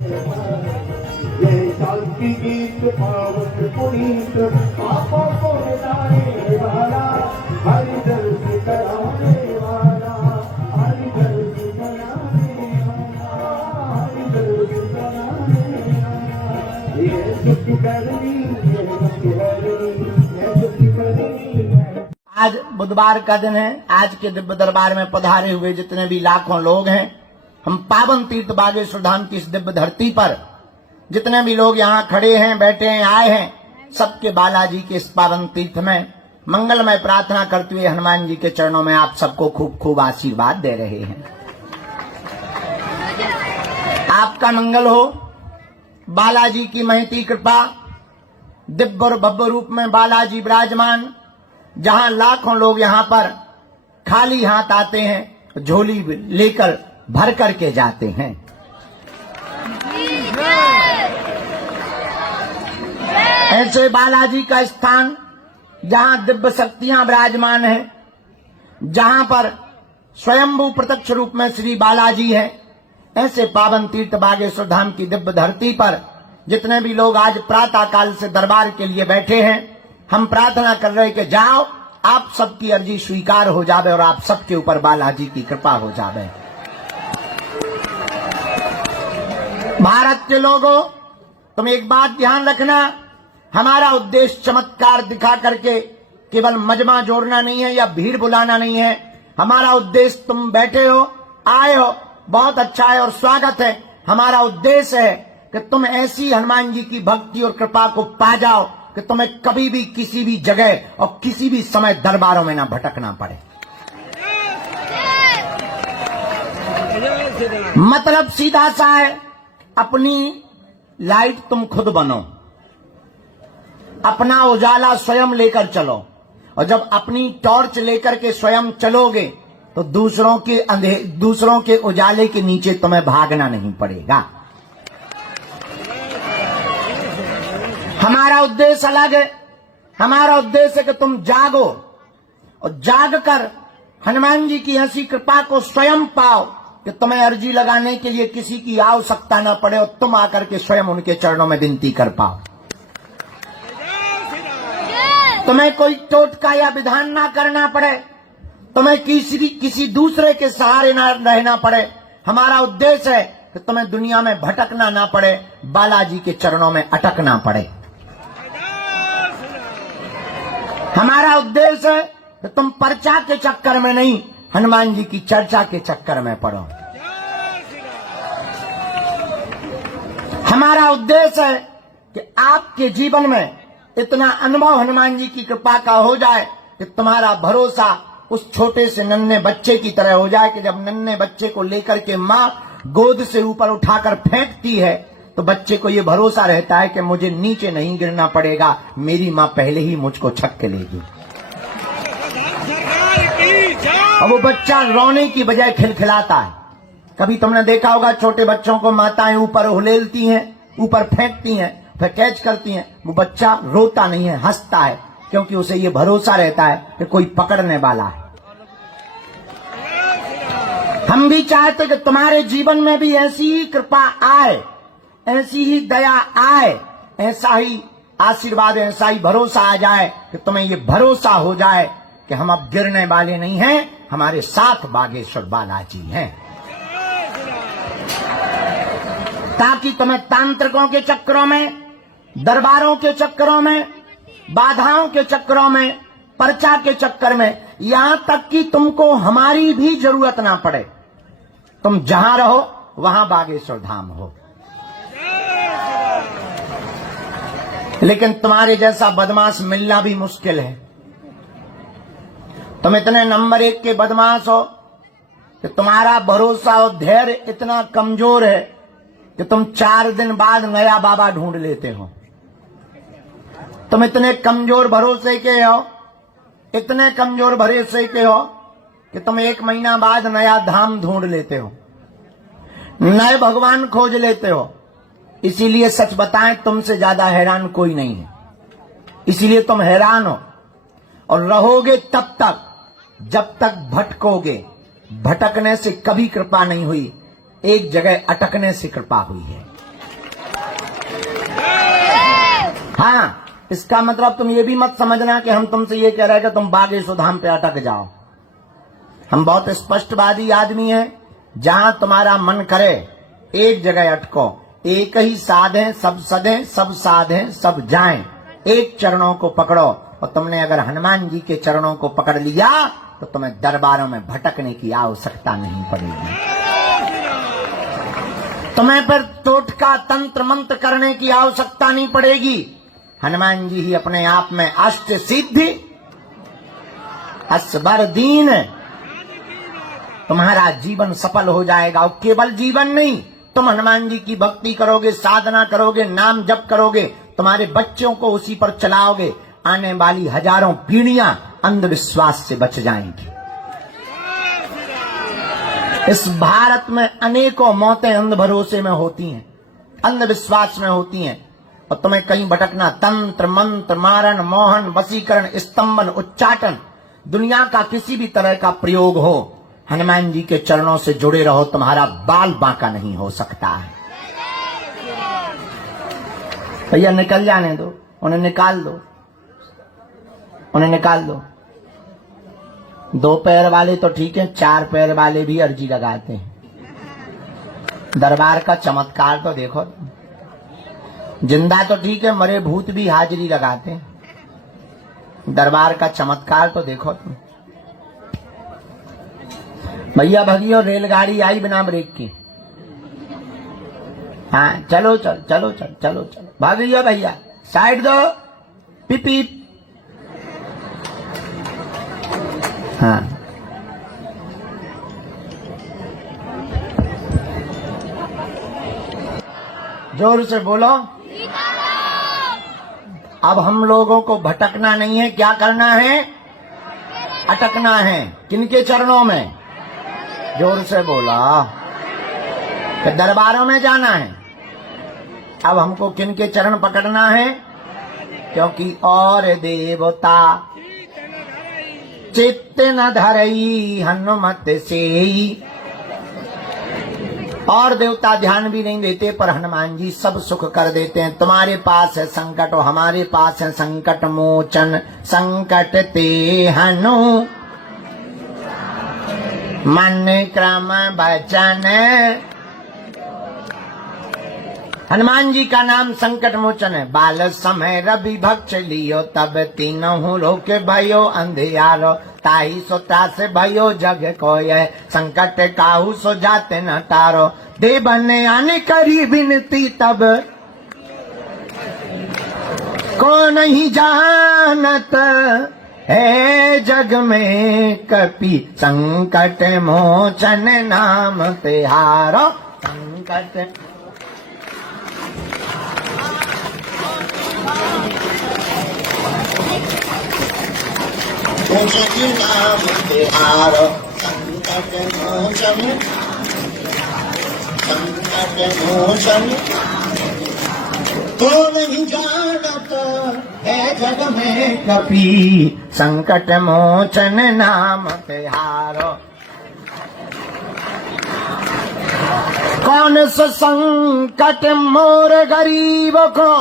ये शांति गीत पावन पुनीत पापों को मिटाने वाला, हरि दर्द कराने वाला, हरि दर्द बनाने वाला, हरि दर्द बनाने वाला। ये सुख करनी, ये सुख करनी, ये सुख करनी। आज बुधवार का दिन है। आज के दिव्य दरबार में पधारे हुए जितने भी लाखों लोग हैं, हम पावन तीर्थ बागेश्वर धाम की इस दिव्य धरती पर जितने भी लोग यहाँ खड़े हैं, बैठे हैं, आए हैं, सबके बालाजी के इस पावन तीर्थ में मंगलमय प्रार्थना करते हुए हनुमान जी के चरणों में आप सबको खूब खूब आशीर्वाद दे रहे हैं। आपका मंगल हो। बालाजी की महती कृपा, दिव्य और भव्य रूप में बालाजी विराजमान। जहां लाखों लोग यहाँ पर खाली हाथ आते हैं, झोली लेकर भर करके जाते हैं। ऐसे बालाजी का स्थान जहां दिव्य शक्तियां विराजमान हैं, जहां पर स्वयंभू प्रत्यक्ष रूप में श्री बालाजी है, ऐसे पावन तीर्थ बागेश्वर धाम की दिव्य धरती पर जितने भी लोग आज प्रातः काल से दरबार के लिए बैठे हैं, हम प्रार्थना कर रहे कि जाओ, आप सबकी अर्जी स्वीकार हो जावे और आप सबके ऊपर बालाजी की कृपा हो जावे। भारत के लोगों, तुम एक बात ध्यान रखना, हमारा उद्देश्य चमत्कार दिखा करके केवल मजमा जोड़ना नहीं है या भीड़ बुलाना नहीं है। हमारा उद्देश्य, तुम बैठे हो, आए हो, बहुत अच्छा है और स्वागत है। हमारा उद्देश्य है कि तुम ऐसी हनुमान जी की भक्ति और कृपा को पा जाओ कि तुम्हें कभी भी किसी भी जगह और किसी भी समय दरबारों में ना भटकना पड़े। मतलब सीधा सा है, अपनी लाइट तुम खुद बनो, अपना उजाला स्वयं लेकर चलो, और जब अपनी टॉर्च लेकर के स्वयं चलोगे तो दूसरों के उजाले के नीचे तुम्हें भागना नहीं पड़ेगा। हमारा उद्देश्य अलग है। हमारा उद्देश्य है कि तुम जागो और जाग कर हनुमान जी की ऐसी कृपा को स्वयं पाओ कि तुम्हें अर्जी लगाने के लिए किसी की आवश्यकता न पड़े और तुम आकर के स्वयं उनके चरणों में विनती कर पाओ। तुम्हें कोई टोटका या विधान ना करना पड़े, तुम्हें किसी दूसरे के सहारे ना रहना पड़े। हमारा उद्देश्य है कि तुम्हें दुनिया में भटकना ना पड़े, बालाजी के चरणों में अटकना पड़े। हमारा उद्देश्य है कि तुम पर्चा के चक्कर में नहीं, हनुमान जी की चर्चा के चक्कर में पड़ो। हमारा उद्देश्य है कि आपके जीवन में इतना अनुभव हनुमान जी की कृपा का हो जाए कि तुम्हारा भरोसा उस छोटे से नन्हे बच्चे की तरह हो जाए कि जब नन्हे बच्चे को लेकर के माँ गोद से ऊपर उठाकर फेंकती है तो बच्चे को ये भरोसा रहता है कि मुझे नीचे नहीं गिरना पड़ेगा, मेरी माँ पहले ही मुझको छक के लेगी। और वो बच्चा रोने की बजाय खिलखिलाता है। कभी तुमने देखा होगा छोटे बच्चों को माताएं ऊपर उलेलती हैं, ऊपर फेंकती हैं, फिर कैच करती हैं, वो बच्चा रोता नहीं है, हंसता है, क्योंकि उसे ये भरोसा रहता है कि कोई पकड़ने वाला है। हम भी चाहते कि तुम्हारे जीवन में भी ऐसी ही कृपा आए, ऐसी ही दया आए, ऐसा ही आशीर्वाद, ऐसा ही भरोसा आ जाए कि तुम्हें ये भरोसा हो जाए कि हम अब गिरने वाले नहीं हैं, हमारे साथ बागेश्वर बालाजी हैं। ताकि तुम्हें तांत्रिकों के चक्करों में, दरबारों के चक्करों में, बाधाओं के चक्करों में, पर्चा के चक्कर में, यहां तक कि तुमको हमारी भी जरूरत ना पड़े। तुम जहां रहो वहां बागेश्वर धाम हो। लेकिन तुम्हारे जैसा बदमाश मिलना भी मुश्किल है। तुम इतने नंबर 1 के बदमाश हो कि तुम्हारा भरोसा और धैर्य इतना कमजोर है कि तुम 4 दिन बाद नया बाबा ढूंढ लेते हो। तुम इतने कमजोर भरोसे के हो, इतने कमजोर भरोसे के हो कि तुम 1 महीना बाद नया धाम ढूंढ लेते हो, नए भगवान खोज लेते हो। इसीलिए सच बताएं, तुमसे ज्यादा हैरान कोई नहीं है। इसीलिए तुम हैरान हो और रहोगे तब तक जब तक भटकोगे। भटकने से कभी कृपा नहीं हुई, एक जगह अटकने से कृपा हुई है। हाँ, इसका मतलब तुम ये भी मत समझना कि हम तुमसे ये कह रहे हैं कि तुम बागेश्वर पे अटक जाओ। हम बहुत स्पष्टवादी आदमी हैं। जहां तुम्हारा मन करे एक जगह अटको। एक ही साध है सब सदें, सब साध है सब जाएं। एक चरणों को पकड़ो, और तुमने अगर हनुमान जी के चरणों को पकड़ लिया तो तुम्हें दरबारों में भटकने की आवश्यकता नहीं पड़ेगी। तुम्हें फिर टोटका तंत्र मंत्र करने की आवश्यकता नहीं पड़ेगी। हनुमान जी ही अपने आप में अष्ट सिद्धि असबर दीन। तुम्हारा जीवन सफल हो जाएगा। और केवल जीवन नहीं, तुम हनुमान जी की भक्ति करोगे, साधना करोगे, नाम जप करोगे, तुम्हारे बच्चों को उसी पर चलाओगे, आने वाली हजारों पीढ़ियां अंधविश्वास से बच जाएंगी। इस भारत में अनेकों मौतें अंध भरोसे में होती हैं, अंधविश्वास में होती हैं, और तुम्हें कहीं भटकना तंत्र मंत्र मारण मोहन वशीकरण स्तंभन उच्चाटन दुनिया का किसी भी तरह का प्रयोग हो, हनुमान जी के चरणों से जुड़े रहो, तुम्हारा बाल बांका नहीं हो सकता है। भैया निकल जाने दो, उन्हें निकाल दो, उन्हें निकाल दो। 2 पैर वाले तो ठीक है, 4 पैर वाले भी अर्जी लगाते हैं। दरबार का चमत्कार तो देखो। जिंदा तो ठीक है, मरे भूत भी हाजिरी लगाते हैं। दरबार का चमत्कार तो देखो तुम। भैया भगियो, रेलगाड़ी आई बिना ब्रेक की। हाँ, चलो चल चलो चल चलो चलो भागियो भैया, साइड दो, पिपी। हाँ, जोर से बोलो। अब हम लोगों को भटकना नहीं है, क्या करना है? अटकना है। किनके चरणों में? जोर से बोला। कि दरबारों में जाना है। अब हमको किनके चरण पकड़ना है? क्योंकि और देवता चित्त न धरई हनुमत सेई। और देवता ध्यान भी नहीं देते, पर हनुमान जी सब सुख कर देते हैं। तुम्हारे पास है संकट और हमारे पास है संकट मोचन। संकट ते हनु मन क्रम भजन। हनुमान जी का नाम संकट मोचन है। बाल समय रवि भक्ष लियो, तब तीनों लोके भयो अंधियारो। ताही सो त्रास भयो जग कोय, संकट काहू सो जाते न तारो। देवन आने करी विनती, तब को नहीं जानत है जग में कपि। संकट मोचन नाम तिहारो। संकट मोचन नाम तिहारो। संकट मोचन, संकट मोचन तो नहीं जानत है जग में कपि। संकट मोचन नाम तिहारो। कौन सो संकट मोर गरीब को,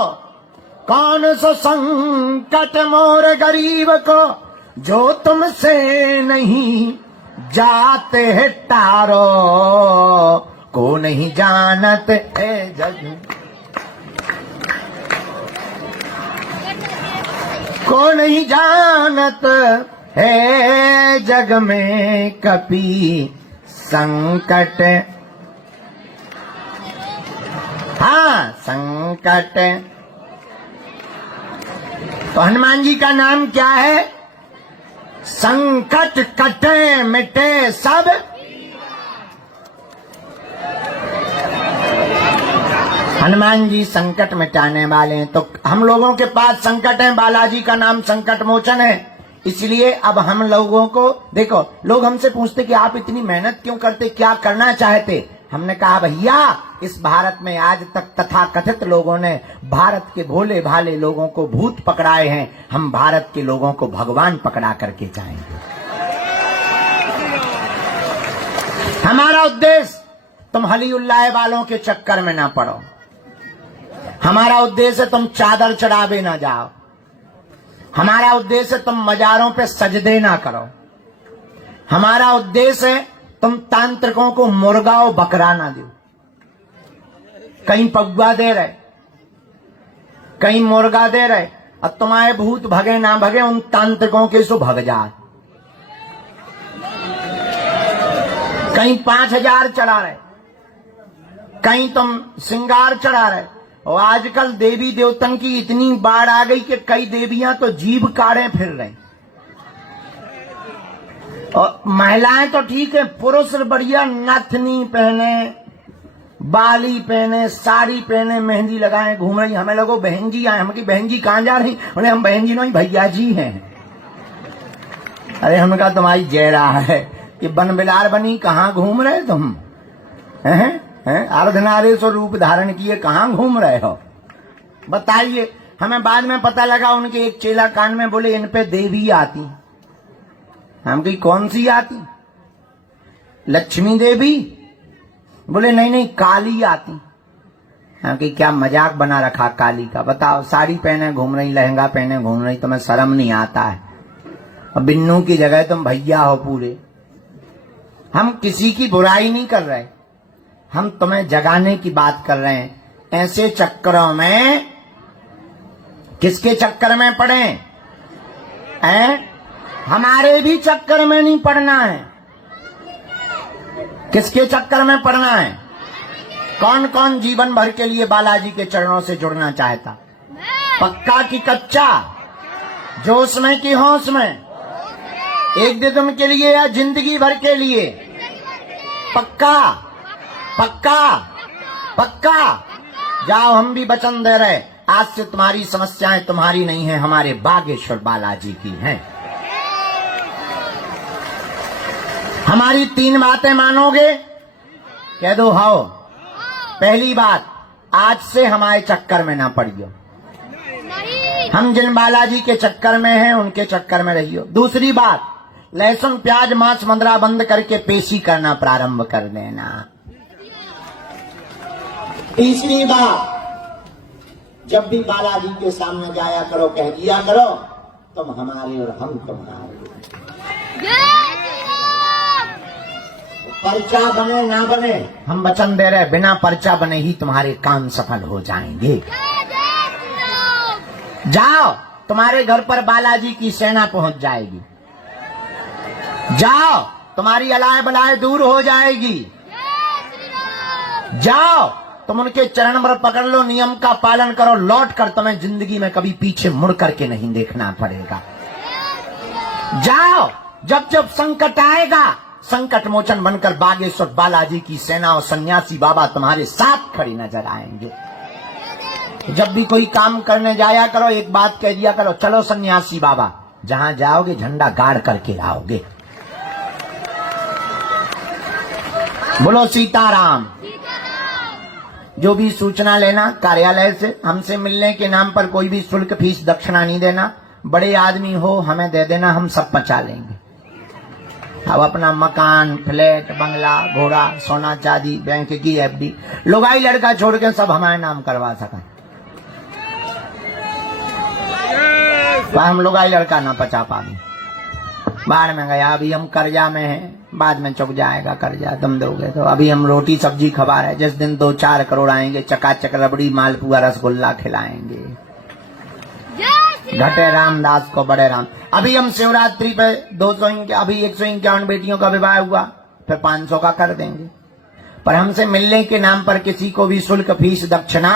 कौन सो संकट मोर गरीब को, जो तुमसे नहीं जाते है तारो। को नहीं जानत है जग, को नहीं जानत है जग में कपि। संकट, हाँ संकट। तो हनुमान जी का नाम क्या है? संकट कटे मिटे सब। हनुमान जी संकट मिटाने वाले हैं। तो हम लोगों के पास संकट है, बालाजी का नाम संकट मोचन है। इसलिए अब हम लोगों को देखो, लोग हमसे पूछते कि आप इतनी मेहनत क्यों करते, क्या करना चाहते? हमने कहा भैया, इस भारत में आज तक तथाकथित लोगों ने भारत के भोले भाले लोगों को भूत पकड़ाए हैं। हम भारत के लोगों को भगवान पकड़ा करके जाएंगे। हमारा उद्देश्य तुम हली उल्लाह वालों के चक्कर में ना पड़ो। हमारा उद्देश्य तुम चादर चढ़ावे ना जाओ, हमारा उद्देश्य तुम मजारों पे सजदे ना करो, हमारा उद्देश्य है तुम तांत्रिकों को मुर्गा और बकरा ना दो। कहीं पगुआ दे रहे, कहीं मुर्गा दे रहे, अब तुम्हारे भूत भगे ना भगे, उन तांत्रिकों के सो भग जा। कहीं 5,000 चढ़ा रहे, कहीं तुम श्रृंगार चढ़ा रहे। और आजकल देवी देवतन की इतनी बाढ़ आ गई कि कई देवियां तो जीभ काढ़े फिर रही। और महिलाएं तो ठीक है, पुरुष बढ़िया नथनी पहने, बाली पहने, साड़ी पहने, मेहंदी लगाए घूम रही। हमें लोगों बहन जी आए, हम की बहन जी कहां जा रही? उन्हें हम बहन जी नहीं भैया जी हैं। अरे हमने कहा तुम्हारी जय रहा है कि बन बिलार बनी, कहां घूम रहे तुम? हैं अर्धनारेश्वर रूप धारण किए कहां घूम रहे हो? बताइए। हमें बाद में पता लगा उनके एक चेला कांड में बोले इन पे देवी आती। हम कही कौन सी आती? लक्ष्मी देवी? बोले नहीं नहीं काली आती। हम कही क्या मजाक बना रखा काली का? बताओ, साड़ी पहने घूम रही, लहंगा पहने घूम रही, तुम्हें शर्म नहीं आता है? और बिन्नू की जगह तुम भैया हो पूरे। हम किसी की बुराई नहीं कर रहे, हम तुम्हें जगाने की बात कर रहे हैं। ऐसे चक्करों में, किसके चक्कर में पड़े हैं? हमारे भी चक्कर में नहीं पड़ना है। किसके चक्कर में पड़ना है? कौन कौन जीवन भर के लिए बालाजी के चरणों से जुड़ना चाहता? पक्का कि कच्चा? जोश में कि होश में? एक दिन के लिए या जिंदगी भर के लिए? पक्का पक्का पक्का? जाओ, हम भी वचन दे रहे, आज से तुम्हारी समस्याएं तुम्हारी नहीं है, हमारे बागेश्वर बालाजी की हैं। हमारी 3 बातें मानोगे? कह दो हाओ। पहली बात, आज से हमारे चक्कर में ना पड़ियो। हम जिन बालाजी के चक्कर में हैं उनके चक्कर में रहियो। दूसरी बात, लहसुन प्याज मांस मंदरा बंद करके पेशी करना प्रारंभ कर देना। तीसरी बात, जब भी बालाजी के सामने जाया करो कह दिया करो तुम हमारे और हम तुम्हारे। पर्चा बने ना बने, हम वचन दे रहे, बिना पर्चा बने ही तुम्हारे काम सफल हो जाएंगे। जाओ, तुम्हारे घर पर बालाजी की सेना पहुंच जाएगी। जाओ, तुम्हारी अलाय बलाय दूर हो जाएगी। जाओ, तुम उनके चरण पर पकड़ लो, नियम का पालन करो, लौट कर तुम्हें जिंदगी में कभी पीछे मुड़ करके नहीं देखना पड़ेगा। जाओ, जब जब संकट आएगा, संकट मोचन बनकर बागेश्वर बालाजी की सेना और सन्यासी बाबा तुम्हारे साथ खड़ी नजर आएंगे। जब भी कोई काम करने जाया करो, एक बात कह दिया करो, चलो सन्यासी बाबा, जहां जाओगे झंडा गाड़ करके आओगे। बोलो सीताराम। जो भी सूचना लेना कार्यालय से, हमसे मिलने के नाम पर कोई भी शुल्क फीस दक्षिणा नहीं देना। बड़े आदमी हो, हमें दे देना, हम सब पचा लेंगे। अब अपना मकान, फ्लैट, बंगला, घोड़ा, सोना चांदी, बैंक की एफडी, लुगाई लड़का छोड़ के सब हमारे नाम करवा सका। हम लुगाई लड़का ना पचा पाए, बाहर में गया। अभी हम कर्जा में हैं, बाद में चुक जाएगा कर्जा, तुम दोगे तो। अभी हम रोटी सब्जी खवा रहे, जिस दिन 2-4 करोड़ आएंगे, चकाचक रबड़ी मालपुआ रसगुल्ला खिलाएंगे। घटे रामदास को बड़े राम। अभी हम शिवरात्रि पे 200, अभी 151 बेटियों का विवाह हुआ, फिर 500 का कर देंगे। पर हमसे मिलने के नाम पर किसी को भी शुल्क फीस दक्षिणा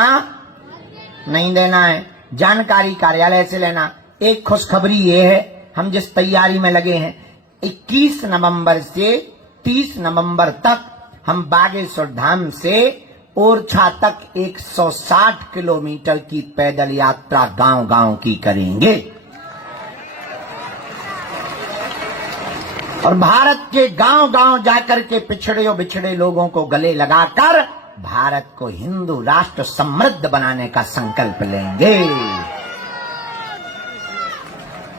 नहीं देना है। जानकारी कार्यालय से लेना। एक खुशखबरी ये है, हम जिस तैयारी में लगे हैं, 21 नवंबर से 30 नवंबर तक हम बागेश्वर धाम से ओरछा तक 160 किलोमीटर की पैदल यात्रा गांव गांव की करेंगे। और भारत के गांव गांव जाकर के पिछड़े बिछड़े लोगों को गले लगाकर भारत को हिंदू राष्ट्र समृद्ध बनाने का संकल्प लेंगे।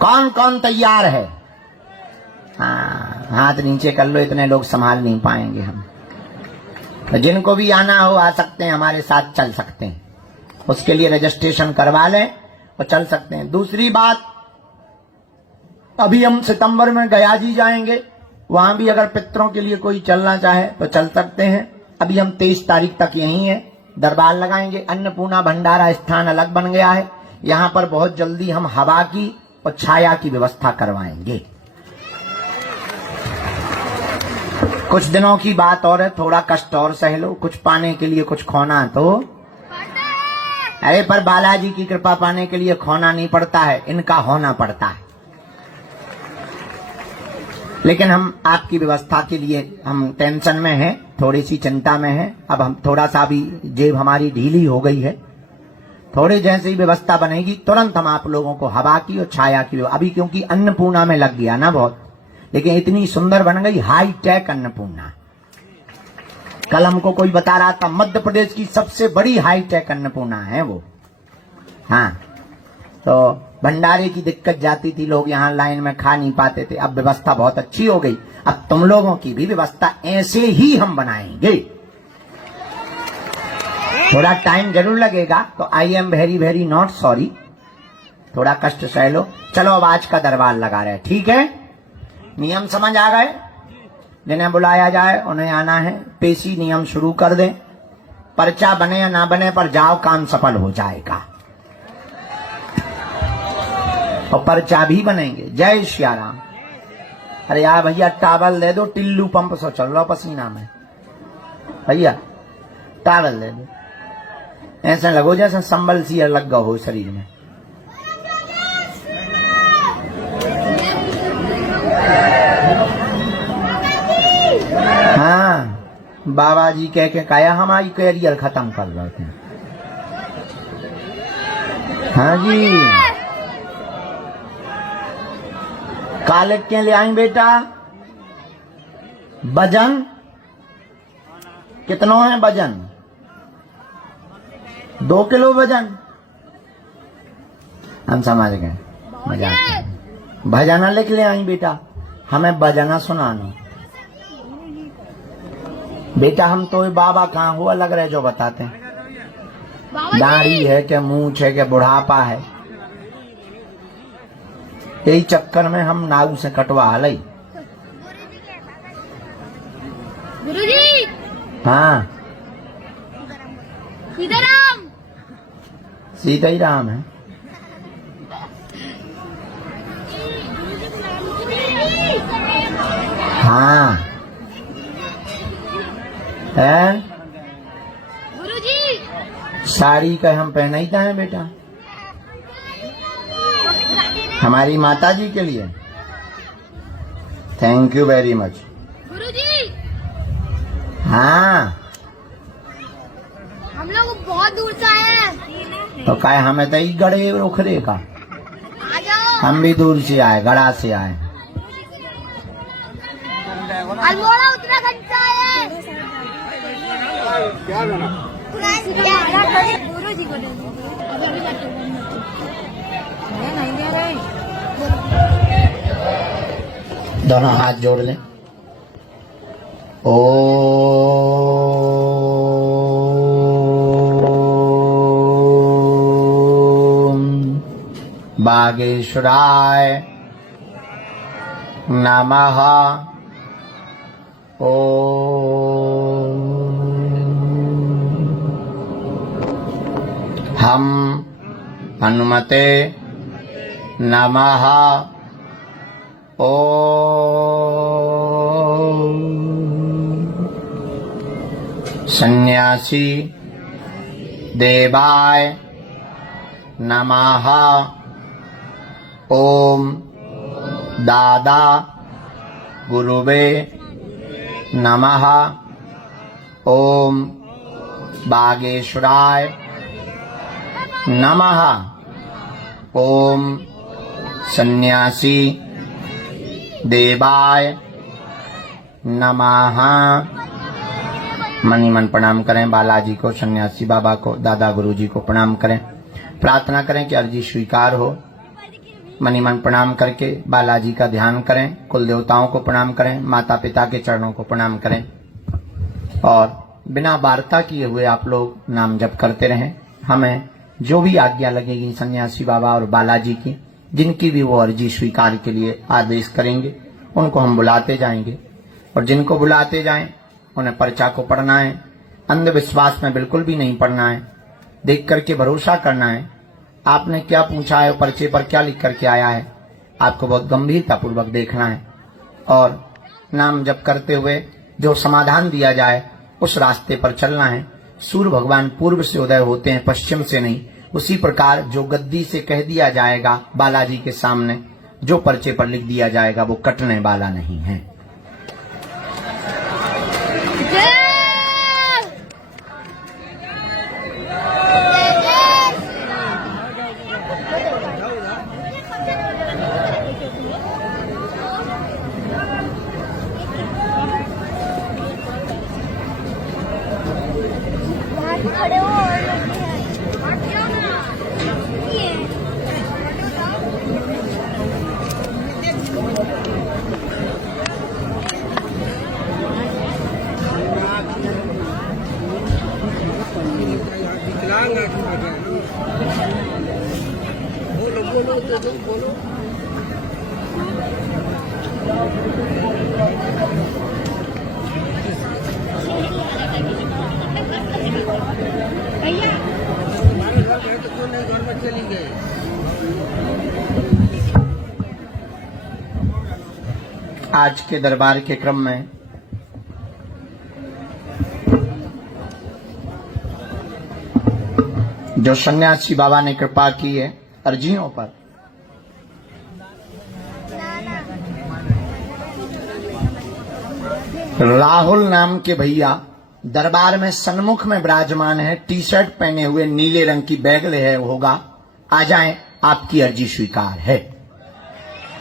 कौन कौन तैयार है? हाँ, हाथ नीचे कर लो, इतने लोग संभाल नहीं पाएंगे हम। तो जिनको भी आना हो आ सकते हैं, हमारे साथ चल सकते हैं। उसके लिए रजिस्ट्रेशन करवा लें और चल सकते हैं। दूसरी बात, अभी हम सितंबर में गया जी जाएंगे, वहां भी अगर पितरों के लिए कोई चलना चाहे तो चल सकते हैं। अभी हम 23 तारीख तक यहीं हैं, दरबार लगाएंगे। अन्नपूर्णा भंडारा स्थान अलग बन गया है, यहां पर बहुत जल्दी हम हवा की और छाया की व्यवस्था करवाएंगे। कुछ दिनों की बात और है, थोड़ा कष्ट और सह लो। कुछ पाने के लिए कुछ खोना तो, अरे पर बालाजी की कृपा पाने के लिए खोना नहीं पड़ता है, इनका होना पड़ता है। लेकिन हम आपकी व्यवस्था के लिए हम टेंशन में हैं, थोड़ी सी चिंता में हैं। अब हम थोड़ा सा भी जेब हमारी ढीली हो गई है, थोड़ी जैसे ही व्यवस्था बनेगी तुरंत हम आप लोगों को हवा की और छाया की, अभी क्योंकि अन्नपूर्णा में लग गया ना बहुत, लेकिन इतनी सुंदर बन गई, हाई टेक अन्नपूर्णा। कल हमको कोई बता रहा था मध्य प्रदेश की सबसे बड़ी हाई टेक अन्नपूर्णा है वो। हाँ, तो भंडारे की दिक्कत जाती थी, लोग यहाँ लाइन में खा नहीं पाते थे, अब व्यवस्था बहुत अच्छी हो गई। अब तुम लोगों की भी व्यवस्था ऐसे ही हम बनाएंगे। थोड़ा टाइम जरूर लगेगा, तो I am very very not sorry, थोड़ा कष्ट सह लो। चलो अब आज का दरबार लगा रहे, ठीक है? नियम समझ आ गए? जिन्हें बुलाया जाए उन्हें आना है, पेशी नियम शुरू कर दें। पर्चा बने या ना बने पर जाओ, काम सफल हो जाएगा और पर्चा भी बनेंगे। जय श्री राम। अरे यार भैया टावल दे दो, टिल्लू पंप से चल रहा पसीना में, भैया टावल दे दो, ऐसे लगो जैसे संबल सी लग गया हो शरीर में। हाँ, बाबा जी कह के काया हमारी कैरियर खत्म कर रहे थे। हाँ जी, कालेट के ले आई बेटा। वजन कितना है? वजन 2 किलो वजन। हम समझ गए, मजाक। भजना लिख ले आई बेटा, हमें भजना सुनाना। बेटा हम तो बाबा कहाँ हुआ लग रहे जो बताते हैं, दाढ़ी है क्या, मूंछ है क्या, बुढ़ापा है, यही चक्कर में हम नाऊ से कटवा ली। गुरुजी। हाँ, सीताराम। सीता ही राम है। हाँ है गुरुजी। साड़ी का हम पहना ही था बेटा, हमारी माता जी के लिए। थैंक यू वेरी मच गुरुजी। हाँ, हम लोग बहुत दूर से आए हैं। तो काय हमें तो ही गड़े उखरे का, आ जाओ। हम भी दूर से आए, गड़ा से आए। अल्मोड़ा उत्तराखंड से आए हैं। गुरुजी को दोनों हाथ जोड़ लें। ओम बागेश्वराय नमः। ओम हम हनुमते नमः। ओम सन्यासी देवाय नमः। ओम दादा गुरुवे नमः। ओम बागेश्वराय नमः। ओम सन्यासी देवाय नमः। मनी मन प्रणाम करें बालाजी को, सन्यासी बाबा को, दादा गुरुजी को प्रणाम करें। प्रार्थना करें कि अर्जी स्वीकार हो। मनी मन प्रणाम करके बालाजी का ध्यान करें, कुल देवताओं को प्रणाम करें, माता पिता के चरणों को प्रणाम करें और बिना वार्ता किए हुए आप लोग नाम जप करते रहें। हमें जो भी आज्ञा लगेगी सन्यासी बाबा और बालाजी की, जिनकी भी वो अर्जी स्वीकार के लिए आदेश करेंगे, उनको हम बुलाते जाएंगे। और जिनको बुलाते जाएं उन्हें पर्चा को पढ़ना है, अंधविश्वास में बिल्कुल भी नहीं पढ़ना है, देख करके भरोसा करना है। आपने क्या पूछा है, पर्चे पर क्या लिख करके आया है, आपको बहुत गंभीरता पूर्वक देखना है और नाम जप करते हुए जो समाधान दिया जाए उस रास्ते पर चलना है। सूर्य भगवान पूर्व से उदय होते हैं, पश्चिम से नहीं। उसी प्रकार जो गद्दी से कह दिया जाएगा बालाजी के सामने, जो पर्चे पर लिख दिया जाएगा, वो कटने वाला नहीं है। खड़े हो और बोलो। घर में चली गए। आज के दरबार के क्रम में जो सन्यासी बाबा ने कृपा की है अर्जियों पर, राहुल नाम के भैया दरबार में सन्मुख में विराजमान है, टी शर्ट पहने हुए, नीले रंग की बैग ले होगा। आ जाएं, आपकी अर्जी स्वीकार है।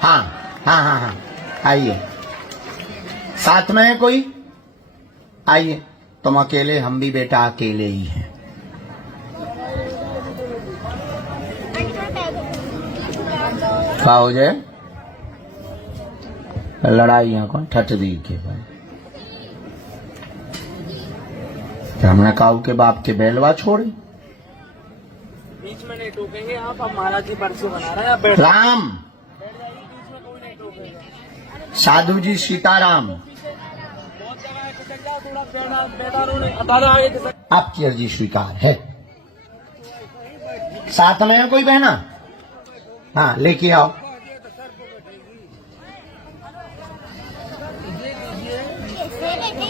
हाँ हाँ हाँ हाँ, आइए। साथ में है कोई? आइए। तुम अकेले, हम भी बेटा अकेले ही हैं। क्या हो जाए लड़ाइयां कौन ठटदी के भाई, हमने काऊ के बाप के बैलवा छोड़े। बीच में नहीं टोकेंगे आप महाराज जी पर्ची बना रहे हैं। राम साधु जी सीताराम, आपकी अर्जी स्वीकार है। साथ में है कोई बहना? हाँ, लेके आओ।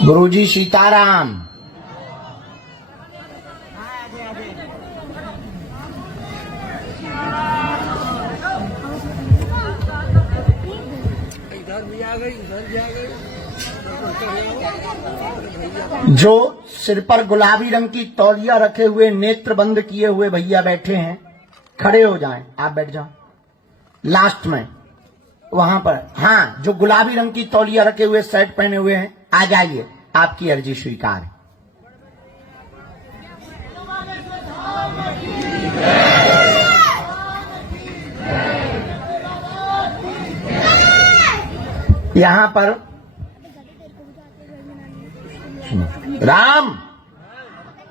गुरुजी सीताराम। इधर भी आ गई, उधर भी आ गई। जो सिर पर गुलाबी रंग की तौलिया रखे हुए, नेत्र बंद किए हुए भैया बैठे हैं, खड़े हो जाएं। आप बैठ जाओ लास्ट में वहां पर। हाँ, जो गुलाबी रंग की तौलिया रखे हुए, शर्ट पहने हुए हैं, आ जाइए। आपकी अर्जी स्वीकार है। यहां पर राम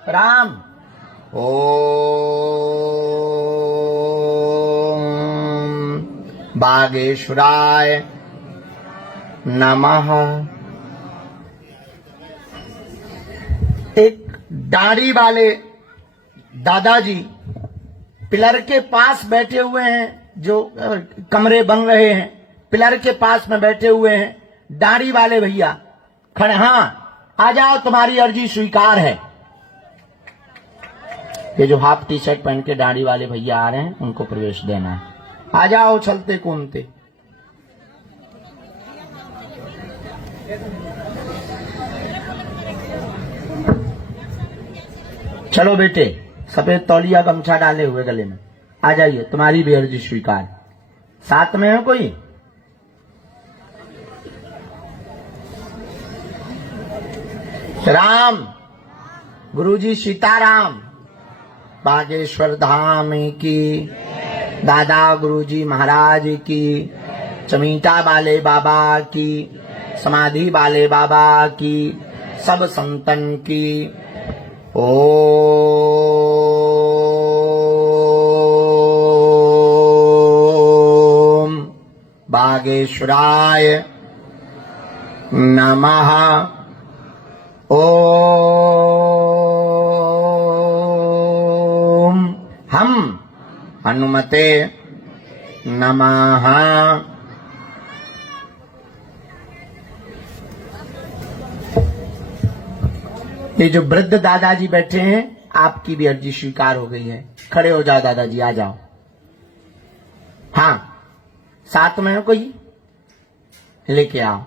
राम ओम बागेश्वराय नमः। एक दाढ़ी वाले दादाजी पिलर के पास बैठे हुए हैं, जो कमरे बन रहे हैं, पिलर के पास में बैठे हुए हैं दाढ़ी वाले भैया खड़े। हाँ, आ जाओ, तुम्हारी अर्जी स्वीकार है। ये जो हाफ टी शर्ट पहन के दाढ़ी वाले भैया आ रहे हैं, उनको प्रवेश देना है। आ जाओ चलते कूदते। चलो बेटे, सफेद तौलिया गमछा डाले हुए गले में, आ जाइए, तुम्हारी भी अर्जी स्वीकार। साथ में है कोई? राम गुरुजी सीताराम, बागेश्वर धाम की, दादा गुरुजी महाराज की, चमीटा वाले बाबा की, समाधि वाले बाबा की, सब संतन की। ओम नागेश्वराय नमः। ओम हम हनुमते नमः। ये जो वृद्ध दादाजी बैठे हैं, आपकी भी अर्जी स्वीकार हो गई है। खड़े हो जाओ दादाजी, आ जाओ। हाँ, साथ में हो कोई, लेके आओ।